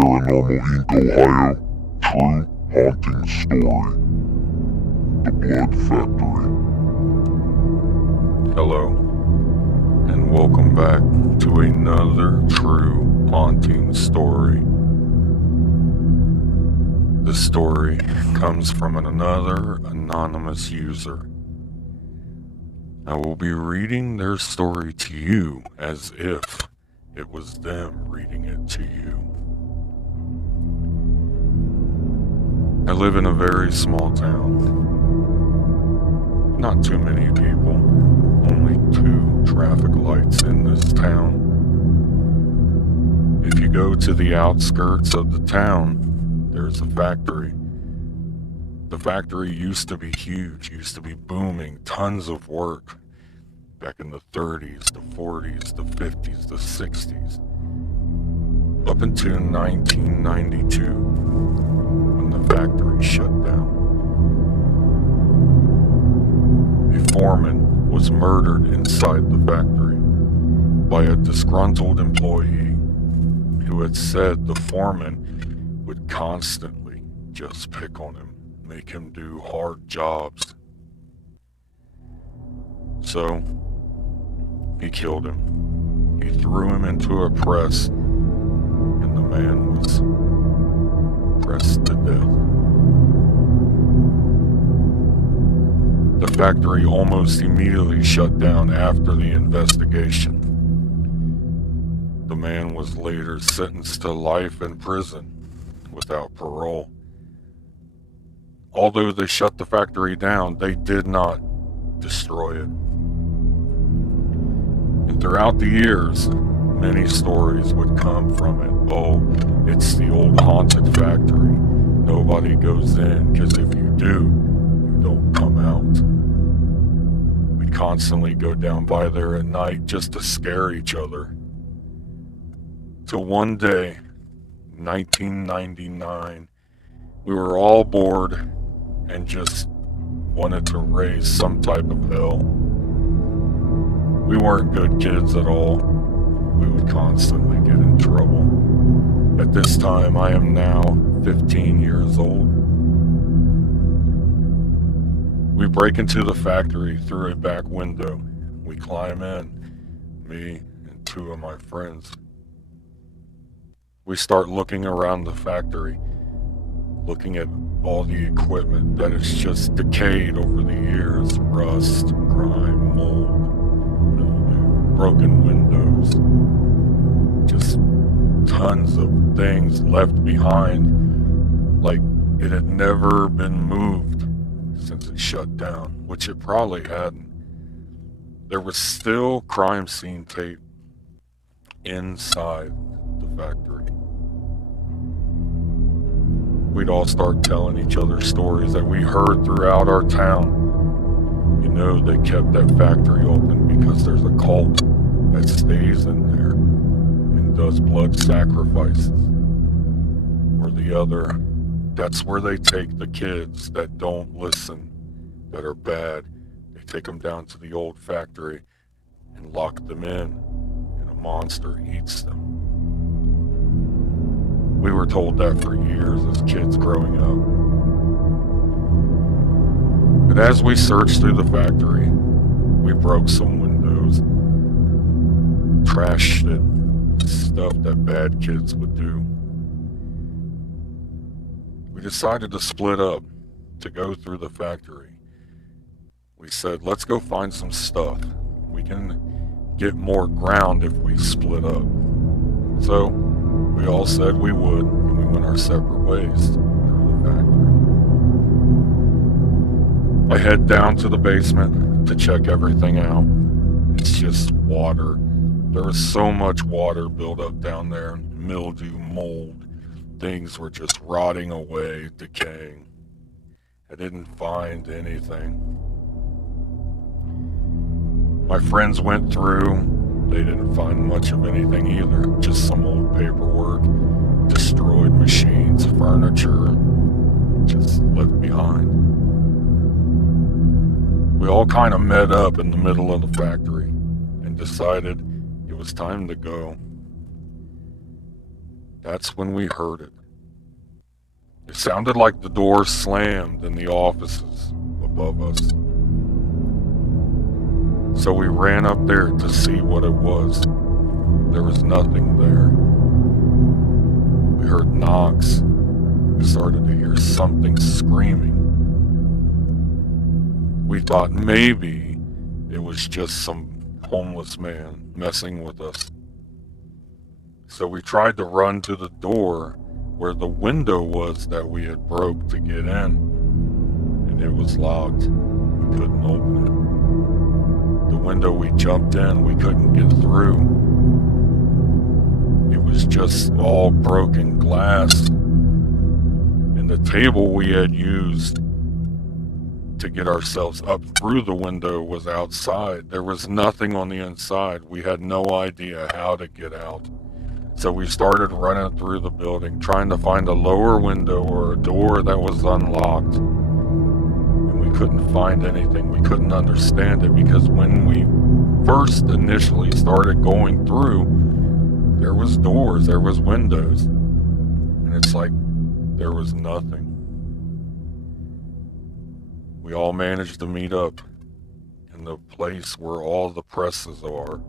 Paranormal Inc. Ohio, true haunting story. The Blood Factory. Hello, and welcome back to another true haunting story. The story comes from another anonymous user. I will be reading their story to you as if it was them reading it to you. I live in a very small town. Not too many people. Only 2 traffic lights in this town. If you go to the outskirts of the town, there's a factory. The factory used to be huge, used to be booming, tons of work. Back in the 30s, the 40s, the 50s, the 60s. Up until 1992, when the factory shut down. A foreman was murdered inside the factory by a disgruntled employee who had said the foreman would constantly just pick on him, make him do hard jobs. So, he killed him. He threw him into a press, and the man was pressed to death. The factory almost immediately shut down after the investigation. The man was later sentenced to life in prison without parole. Although they shut the factory down, they did not destroy it. And throughout the years, many stories would come from it. Oh, it's the old haunted factory. Nobody goes in, because if you do, you don't come out. We'd constantly go down by there at night just to scare each other. Till one day, 1999, we were all bored and just wanted to raise some type of hell. We weren't good kids at all. We would constantly get in trouble. At this time, I am now 15 years old. We break into the factory through a back window. We climb in, me and 2 of my friends. We start looking around the factory, looking at all the equipment that has just decayed over the years. Rust, grime, mold, mildew, broken windows. Just tons of things left behind, like it had never been moved since it shut down, which it probably hadn't. There was still crime scene tape inside the factory. We'd all start telling each other stories that we heard throughout our town. You know, they kept that factory open because there's a cult that stays in there and does blood sacrifices. Or the other, that's where they take the kids that don't listen, that are bad. They take them down to the old factory and lock them in, and a monster eats them. We were told that for years as kids growing up. But as we searched through the factory, we broke some windows, trashed it, stuff that bad kids would do. We decided to split up to go through the factory. We said, let's go find some stuff. We can get more ground if we split up. So we all said we would, and we went our separate ways through the factory. I head down to the basement to check everything out. It's just water. There was so much water built up down there. Mildew, mold. Things were just rotting away, decaying. I didn't find anything. My friends went through. They didn't find much of anything either. Just some old paperwork, destroyed machines, furniture, just left behind. We all kind of met up in the middle of the factory and decided it was time to go. That's when we heard it. It sounded like the door slammed in the offices above us. So we ran up there to see what it was. There was nothing there. We heard knocks. We started to hear something screaming. We thought maybe it was just some homeless man messing with us. So we tried to run to the door where the window was that we had broke to get in, and it was locked. We couldn't open it. The window we jumped in, we couldn't get through. It was just all broken glass, and the table we had used to get ourselves up through the window was outside. There was nothing on the inside. We had no idea how to get out. So we started running through the building, trying to find a lower window or a door that was unlocked. And we couldn't find anything. We couldn't understand it, because when we first initially started going through, there was doors, there was windows. And it's like there was nothing. We all managed to meet up in the place where all the presses are.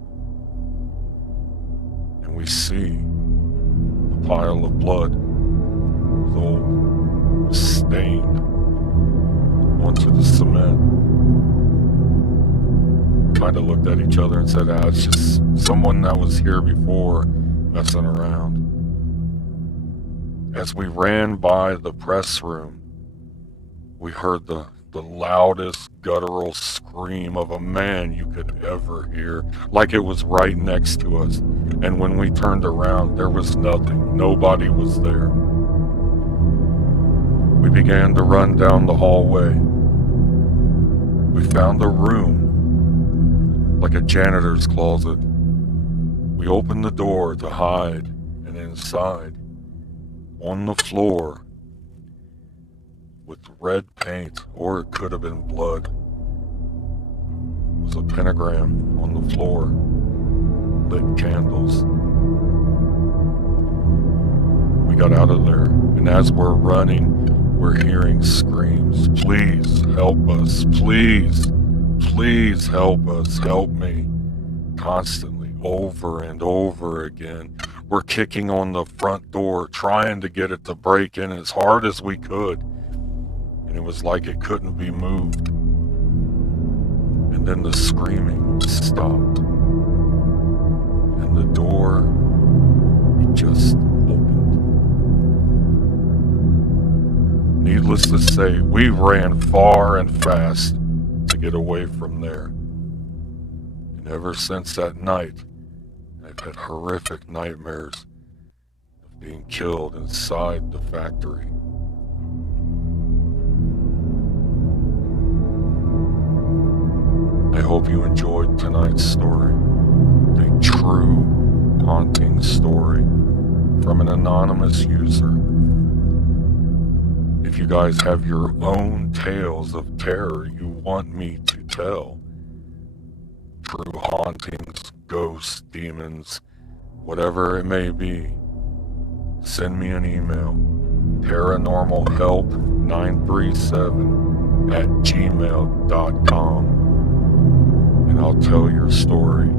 And we see a pile of blood, it was old, stained onto the cement. We kind of looked at each other and said, it's just someone that was here before messing around. As we ran by the press room, we heard the loudest guttural scream of a man you could ever hear, like it was right next to us. And when we turned around, there was nothing. Nobody was there. We began to run down the hallway. We found a room, like a janitor's closet. We opened the door to hide, and inside, on the floor, with red paint, or it could have been blood, was a pentagram on the floor, lit candles. We got out of there, and as we're running, we're hearing screams, "Please help us, please, please help us, help me," constantly, over and over again. We're kicking on the front door, trying to get it to break in as hard as we could. And it was like it couldn't be moved. And then the screaming stopped. And the door, it just opened. Needless to say, we ran far and fast to get away from there. And ever since that night, I've had horrific nightmares of being killed inside the factory. I hope you enjoyed tonight's story, the true haunting story from an anonymous user. If you guys have your own tales of terror you want me to tell, true hauntings, ghosts, demons, whatever it may be, send me an email, paranormalhelp937@gmail.com. and I'll tell your story.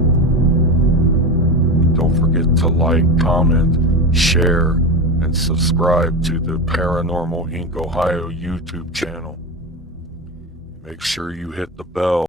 And don't forget to like, comment, share, and subscribe to the Paranormal Inc. Ohio YouTube channel. Make sure you hit the bell